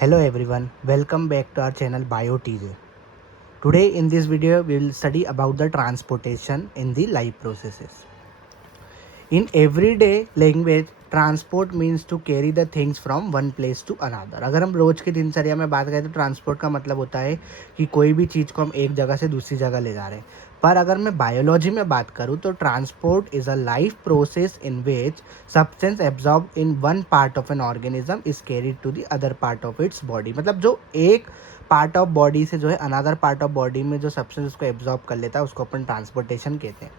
Hello everyone, welcome back to our channel BioTJ. Today in this video we will study about the transportation in the life processes. In everyday language, transport means to carry the things from one place to another. अगर हम रोज़ की दिनचर्या में बात करें तो transport का मतलब होता है कि कोई भी चीज़ को हम एक जगह से दूसरी जगह ले जा रहे हैं. पर अगर मैं बायोलॉजी में बात करूँ तो transport is a life process in which substance absorb in one part of an organism is carried to the other part of its body. मतलब जो एक पार्ट ऑफ बॉडी से जो है अनदर पार्ट ऑफ बॉडी में जो substance उसको absorb कर लेता है उसको अपन ट्रांसपोर्टेशन कहते हैं.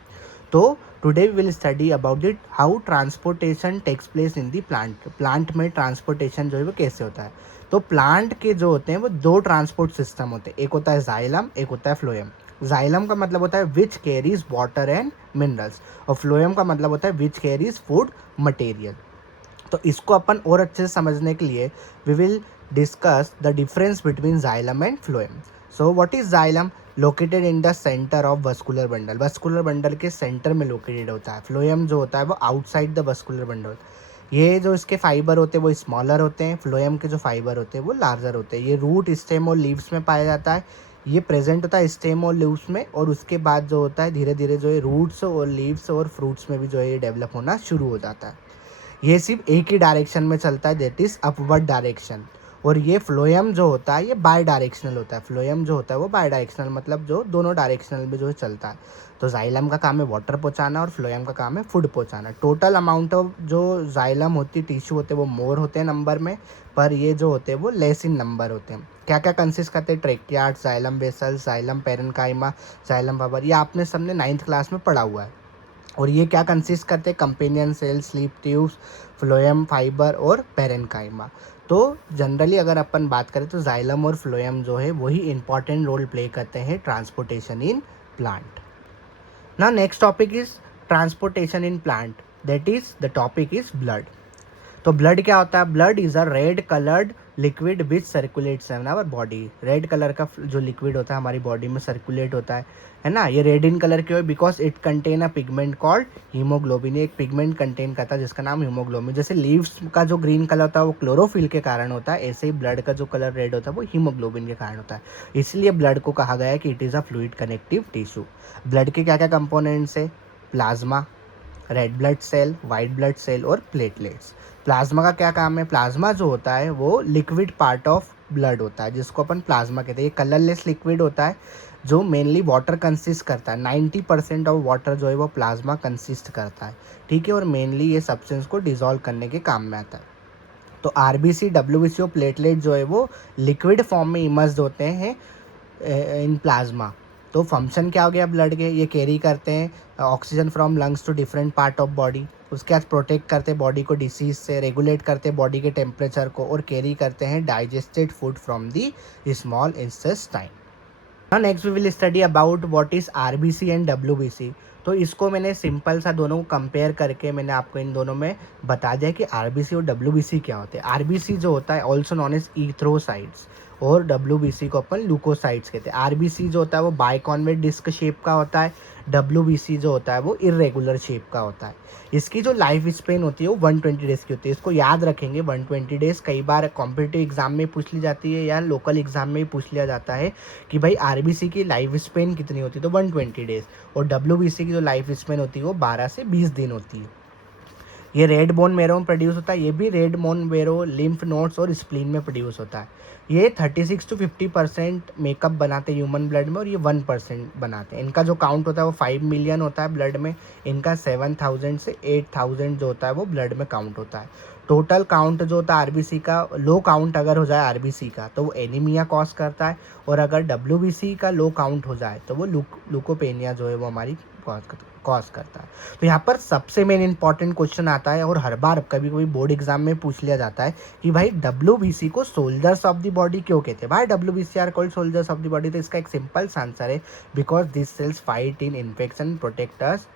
तो today we will study about it how transportation takes place in the plant. Plant में ट्रांसपोर्टेशन जो है वो कैसे होता है. तो प्लांट के जो होते हैं वो दो ट्रांसपोर्ट सिस्टम होते हैं. एक होता है जाइलम, एक होता है फ्लोएम. जाइलम का मतलब होता है which carries water and minerals और फ्लोएम का मतलब होता है विच कैरीज फूड मटेरियल. तो इसको अपन और अच्छे से समझने के लिए we will discuss the difference between xylem and phloem. So what is xylem? Located in the centre of vascular bundle. Vascular bundle के सेंटर में लोकेटेड होता है. फ्लोएम जो होता है वो आउटसाइड द वस्कुलर बंडल. ये जो इसके फाइबर होते हैं वो स्मॉलर होते हैं. फ्लोएम के जो फाइबर होते हैं वो लार्जर होते हैं. ये रूट, स्टेम और लीव्स में पाया जाता है. ये प्रेजेंट होता है स्टेम और लीव्स में और उसके बाद जो होता है धीरे धीरे जो है रूट्स और लीव्स और फ्रूट्स में भी जो है ये डेवलप होना शुरू हो जाता है. ये सिर्फ एक ही डायरेक्शन में चलता है, दैट इज़ अपवर्ड डायरेक्शन. और ये फ्लोएम जो होता है ये बाय डायरेक्शनल होता है. फ्लोएम जो होता है वो बाय डायरेक्शनल मतलब जो दोनों डायरेक्शनल में जो है चलता है. तो जाइलम का काम है वाटर पहुंचाना और फ्लोएम का काम है फूड पहुंचाना. टोटल अमाउंट ऑफ जो जाइलम होती टिश्यू होते हैं वो मोर होते हैं नंबर में, पर ये जो होते हैं वो लेस इन नंबर होते हैं. क्या क्या कंसिस्ट करते हैं? ट्रेकियार्ड, xylem vessels, xylem parenchyma, xylem fibre. ये आपने सबने 9th क्लास में पढ़ा हुआ है. और ये क्या कंसिस्ट करते हैं? कंपेनियन सेल, स्लीप ट्यूब्स, फ्लोएम फाइबर और पेरेन्काइमा. तो जनरली अगर अपन बात करें तो जाइलम और फ्लोएम जो है वही इंपॉर्टेंट रोल प्ले करते हैं ट्रांसपोर्टेशन इन प्लांट. ना next topic is transportation in plant, that is the topic is blood. तो ब्लड क्या होता है? Blood is a red coloured liquid which circulates in our body. Red colour का जो liquid होता है हमारी बॉडी में सर्कुलेट होता है ना. ये रेड इन कलर क्यों है? Because it contain a pigment called haemoglobin. एक पिगमेंट कंटेन करता है जिसका नाम हीमोग्लोबिन. जैसे लीव्स का जो ग्रीन कलर होता है वो क्लोरोफिल के कारण होता है, ऐसे ही ब्लड का जो कलर रेड होता है वो हीमोग्लोबिन के कारण होता है. इसलिए ब्लड को कहा गया है कि it is a fluid connective tissue. Blood के क्या क्या कंपोनेंट्स है? Plasma, red blood cell, white blood cell और प्लेटलेट्स. प्लाज्मा का क्या काम है? प्लाज्मा जो होता है वो लिक्विड पार्ट ऑफ ब्लड होता है जिसको अपन प्लाज्मा कहते हैं. ये कलरलेस लिक्विड होता है जो मेनली वाटर कंसिस्ट करता है. 90% ऑफ वाटर जो है वो प्लाज्मा कंसिस्ट करता है. ठीक है. और मेनली ये सब्सटेंस को डिजोल्व करने के काम में आता है. तो आरबीसी, डब्ल्यूबीसी और प्लेटलेट जो है वो लिक्विड फॉर्म में इमर्ज होते हैं इन प्लाज्मा. तो फंक्शन क्या हो गया ब्लड के? ये कैरी करते हैं oxygen from lungs to different part of body. उसके बाद प्रोटेक्ट करते हैं बॉडी को डिसीज से, रेगुलेट करते हैं बॉडी के टेम्परेचर को और कैरी करते हैं digested food from the small intestine. Next we will study about what is RBC and WBC. तो इसको मैंने सिंपल सा दोनों को कंपेयर करके मैंने आपको इन दोनों में बता दिया कि आरबीसी और डब्ल्यूबीसी क्या होते हैं. आरबीसी जो होता है ऑल्सो नॉन एज इथ्रोसाइट्स और डब्ल्यूबीसी को अपन ल्यूकोसाइट्स कहते हैं. आरबीसी जो होता है वो बाइकॉन्वेट डिस्क शेप का होता है. डब्ल्यूबीसी जो होता है वो इरेगुलर शेप का होता है. इसकी जो लाइफ स्पेन होती है वो 120 डेज़ की होती है. इसको याद रखेंगे 120 डेज़. कई बार कॉम्पिटिटिव एग्जाम में पूछ ली जाती है या लोकल एग्जाम में पूछ लिया जाता है कि भाई आरबीसी की लाइफ स्पेन कितनी होती है, तो 120 डेज़. और डब्ल्यूबीसी की जो लाइफ स्पेन होती है वो 12 से 20 दिन होती है. ये रेड बोन मेरो में प्रोड्यूस होता है. ये भी red bone marrow lymph nodes और स्प्लीन में प्रोड्यूस होता है. ये 36 to 50% मेकअप बनाते हैं ह्यूमन ब्लड में और ये 1% बनाते हैं. इनका जो काउंट होता है वो 5 मिलियन होता है ब्लड में. इनका 7,000 से 8,000 जो होता है वो ब्लड में काउंट होता है. टोटल काउंट जो होता है आरबीसी का, लो काउंट अगर हो जाए आरबीसी का तो वो एनीमिया कॉज करता है. और अगर डब्ल्यूबीसी का लो काउंट हो जाए तो वो लुकोपेनिया जो है वो हमारी कॉज करता है. तो यहाँ पर सबसे मेन इंपॉर्टेंट क्वेश्चन आता है और हर बार कभी कभी बोर्ड एग्जाम में पूछ लिया जाता है कि भाई डब्ल्यूबीसी को सोल्जर्स ऑफ द बॉडी क्यों कहते हैं? भाई WBC are called soldiers of the body. तो इसका एक सिंपल आंसर है because this cells fight in infection, protect us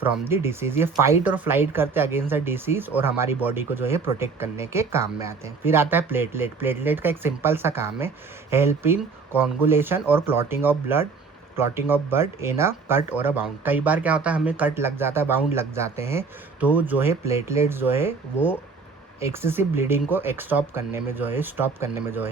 from the disease. ये फाइट और फ्लाइट करते हैं अगेंस्ट द डिसीज और हमारी बॉडी को जो है प्रोटेक्ट करने के काम में आते हैं. फिर आता है प्लेटलेट. प्लेटलेट का एक सिंपल सा काम है हेल्प इन कॉन्गुलेशन और clotting of blood, clotting of blood in a cut और अ बाउंड. कई बार क्या होता है हमें कट लग जाता है, बाउंड लग जाते हैं, तो जो है प्लेटलेट्स जो है वो एक्सेसिव ब्लीडिंग को स्टॉप करने में जो है